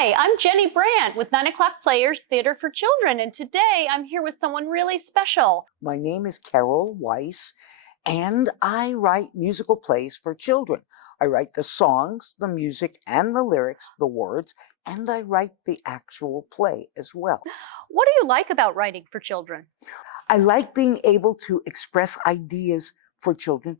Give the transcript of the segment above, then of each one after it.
Hi, I'm Jenny Brandt with 9 O'Clock Players Theater for Children, and today I'm here with someone really special. My name is Carol Weiss, and I write musical plays for children. I write the songs, the music, and the lyrics, the words, and I write the actual play as well. What do you like about writing for children? I like being able to express ideas for children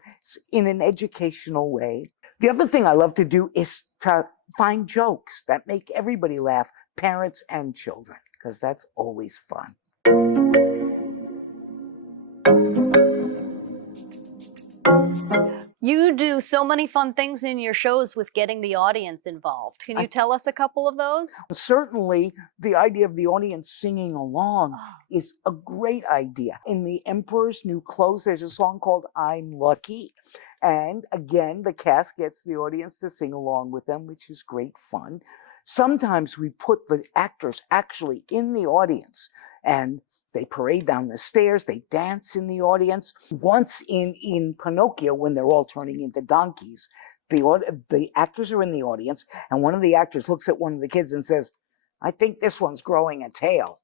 in an educational way. The other thing I love to do is to find jokes that make everybody laugh, parents and children, because that's always fun. You do so many fun things in your shows with getting the audience involved. Can you tell us a couple of those? Certainly, the idea of the audience singing along is a great idea. In The Emperor's New Clothes, there's a song called I'm Lucky. And again, the cast gets the audience to sing along with them, which is great fun. Sometimes we put the actors actually in the audience and they parade down the stairs, they dance in the audience. Once in Pinocchio, when they're all turning into donkeys, the actors are in the audience, and one of the actors looks at one of the kids and says, I think this one's growing a tail.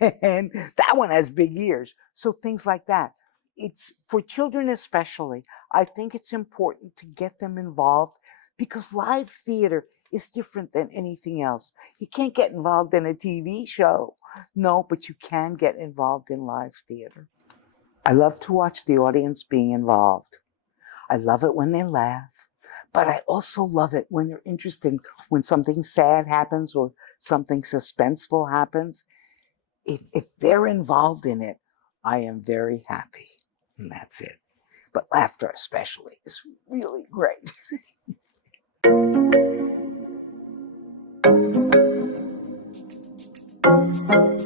And that one has big ears. So things like that. It's for children especially. I think it's important to get them involved because live theater is different than anything else. You can't get involved in a TV show. No, but you can get involved in live theater. I love to watch the audience being involved. I love it when they laugh, but I also love it when they're interested, when something sad happens or something suspenseful happens. If they're involved in it, I am very happy, and that's it. But laughter especially is really great.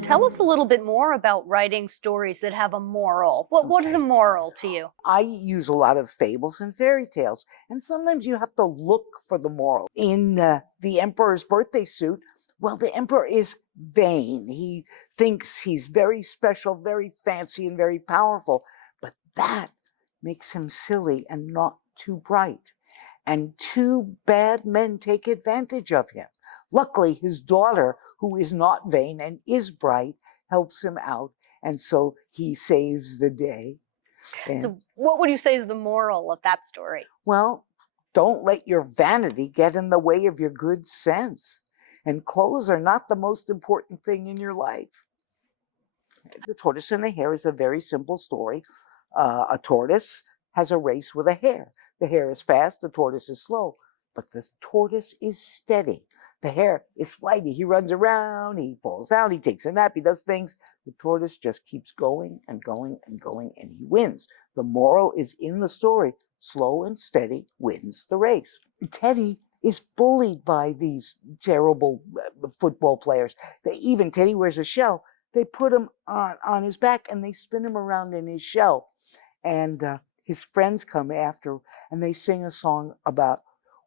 Tell us a little bit more about writing stories that have a moral. What is a moral to you? I use a lot of fables and fairy tales, and sometimes you have to look for the moral. In The Emperor's Birthday Suit, well, the emperor is vain. He thinks he's very special, very fancy, and very powerful, but that makes him silly and not too bright. And two bad men take advantage of him. Luckily, his daughter, who is not vain and is bright, helps him out, and so he saves the day. So what would you say is the moral of that story? Well, don't let your vanity get in the way of your good sense. And clothes are not the most important thing in your life. The Tortoise and the Hare is a very simple story. A tortoise has a race with a hare. The hare is fast, the tortoise is slow, but the tortoise is steady. The hare is flighty. He runs around, he falls down, he takes a nap, he does things. The tortoise just keeps going and going and going, and he wins. The moral is in the story. Slow and steady wins the race. Teddy is bullied by these terrible football players. Teddy wears a shell. They put him on his back and they spin him around in his shell. And his friends come after and they sing a song about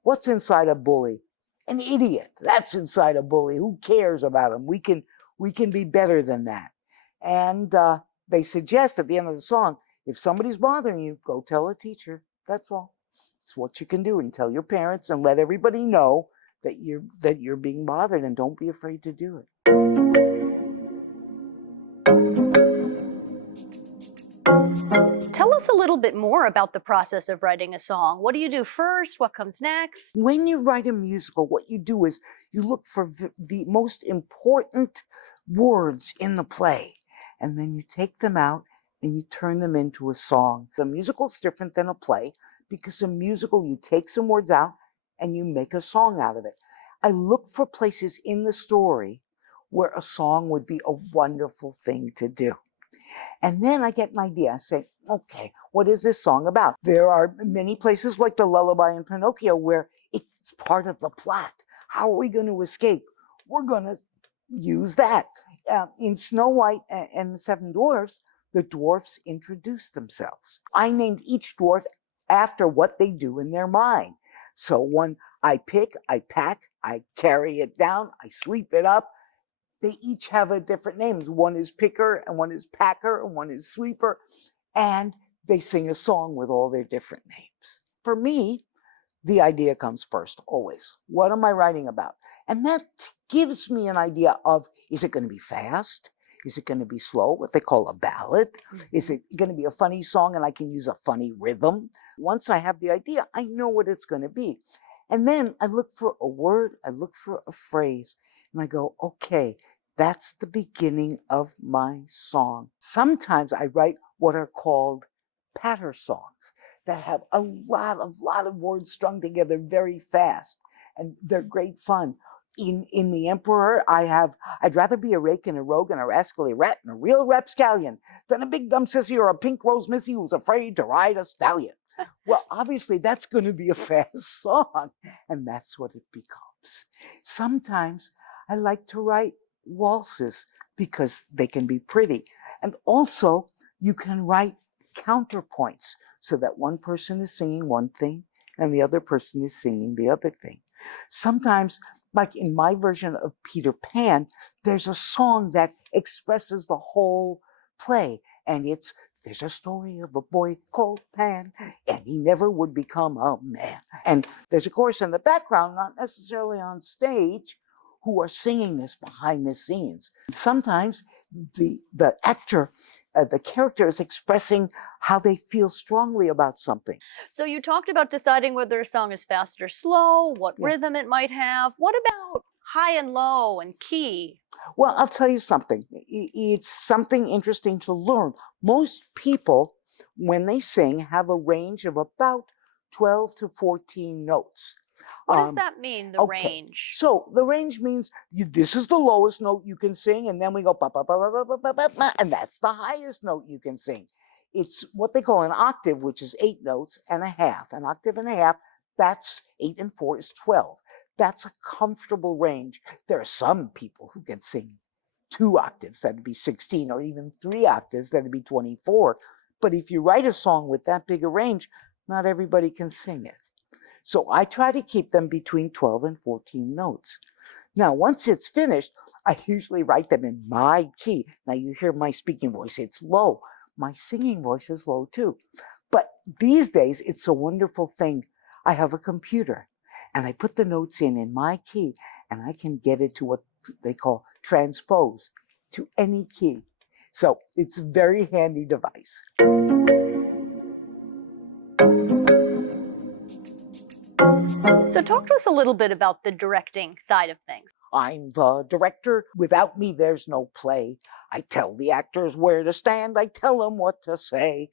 what's inside a bully. An idiot. That's inside a bully. Who cares about him? We can be better than that. And they suggest at the end of the song, if somebody's bothering you, go tell a teacher. That's all. It's what you can do, and tell your parents and let everybody know that you're being bothered, and don't be afraid to do it. Tell us a little bit more about the process of writing a song. What do you do first? What comes next? When you write a musical, what you do is you look for the most important words in the play, and then you take them out and you turn them into a song. The musical is different than a play because a musical, you take some words out and you make a song out of it. I look for places in the story where a song would be a wonderful thing to do. And then I get an idea. I say, okay, what is this song about? There are many places like the lullaby in Pinocchio where it's part of the plot. How are we going to escape? We're going to use that. In Snow White and the Seven Dwarfs, the dwarfs introduce themselves. I named each dwarf after what they do in their mind. So one, I pick, I pack, I carry it down, I sweep it up. They each have a different names. One is picker, and one is packer, and one is sweeper. And they sing a song with all their different names. For me, the idea comes first, always. What am I writing about? And that gives me an idea of, is it going to be fast? Is it going to be slow, what they call a ballad? Is it going to be a funny song and I can use a funny rhythm? Once I have the idea, I know what it's going to be. And then I look for a word, I look for a phrase, and I go, okay, that's the beginning of my song. Sometimes I write what are called patter songs that have a lot of words strung together very fast, and they're great fun. In The Emperor, I'd rather be a rake and a rogue and a rascally rat and a real rapscallion than a big dumb sissy or a pink rose missy who's afraid to ride a stallion. Well, obviously that's going to be a fast song, and that's what it becomes. Sometimes I like to write waltzes because they can be pretty, and also you can write counterpoints so that one person is singing one thing and the other person is singing the other thing. Sometimes, like in my version of Peter Pan, there's a song that expresses the whole play, and it's, there's a story of a boy called Pan, and he never would become a man. And there's a chorus in the background, not necessarily on stage, who are singing this behind the scenes. Sometimes the actor, the character is expressing how they feel strongly about something. So you talked about deciding whether a song is fast or slow, what Yeah. rhythm it might have. What about high and low and key? Well, I'll tell you something. It's something interesting to learn. Most people, when they sing, have a range of about 12 to 14 notes. What does that mean, the Okay, range? so the range means this is the lowest note you can sing, and then we go ba ba ba ba ba ba ba ba ba, and that's the highest note you can sing. It's what they call an octave, which is 8 notes and a half. An octave and a half, that's 8 and 4 is 12. That's a comfortable range. There are some people who can sing 2 octaves, that'd be 16, or even 3 octaves, that'd be 24. But if you write a song with that big a range, not everybody can sing it. So I try to keep them between 12 and 14 notes. Now, once it's finished, I usually write them in my key. Now you hear my speaking voice, it's low. My singing voice is low too. But these days, it's a wonderful thing. I have a computer and I put the notes in my key, and I can get it to what they call transpose to any key. So it's a very handy device. So talk to us a little bit about the directing side of things. I'm the director. Without me, there's no play. I tell the actors where to stand. I tell them what to say.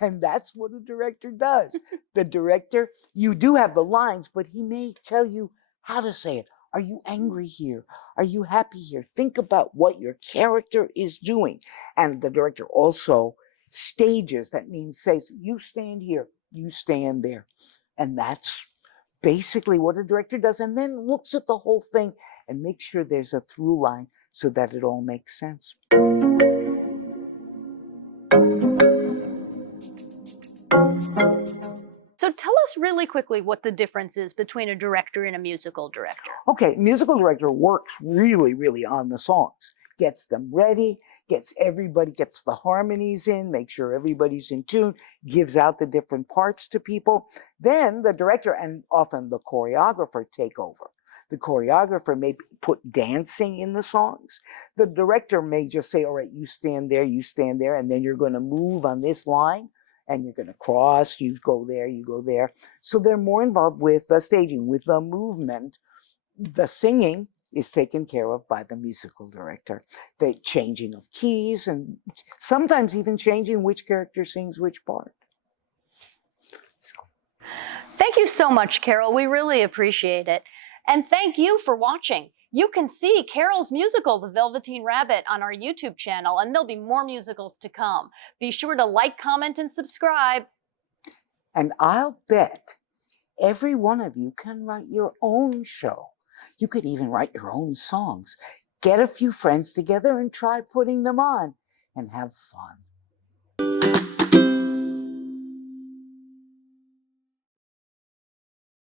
And that's what a director does. The director, you do have the lines, but he may tell you how to say it. Are you angry here? Are you happy here? Think about what your character is doing. And the director also stages. That means says, you stand here, you stand there. And that's basically what a director does, and then looks at the whole thing and makes sure there's a through line so that it all makes sense. So tell us really quickly what the difference is between a director and a musical director. Okay, musical director works really on the songs, gets them ready, gets the harmonies in, makes sure everybody's in tune, gives out the different parts to people. Then the director and often the choreographer take over. The choreographer may put dancing in the songs. The director may just say, all right, you stand there, and then you're going to move on this line, and you're going to cross, you go there, you go there. So they're more involved with the staging, with the movement. The singing is taken care of by the musical director. The changing of keys, and sometimes even changing which character sings which part. So. Thank you so much, Carol. We really appreciate it. And thank you for watching. You can see Carol's musical, The Velveteen Rabbit, on our YouTube channel, and there'll be more musicals to come. Be sure to like, comment, and subscribe. And I'll bet every one of you can write your own show. You could even write your own songs. Get a few friends together and try putting them on and have fun.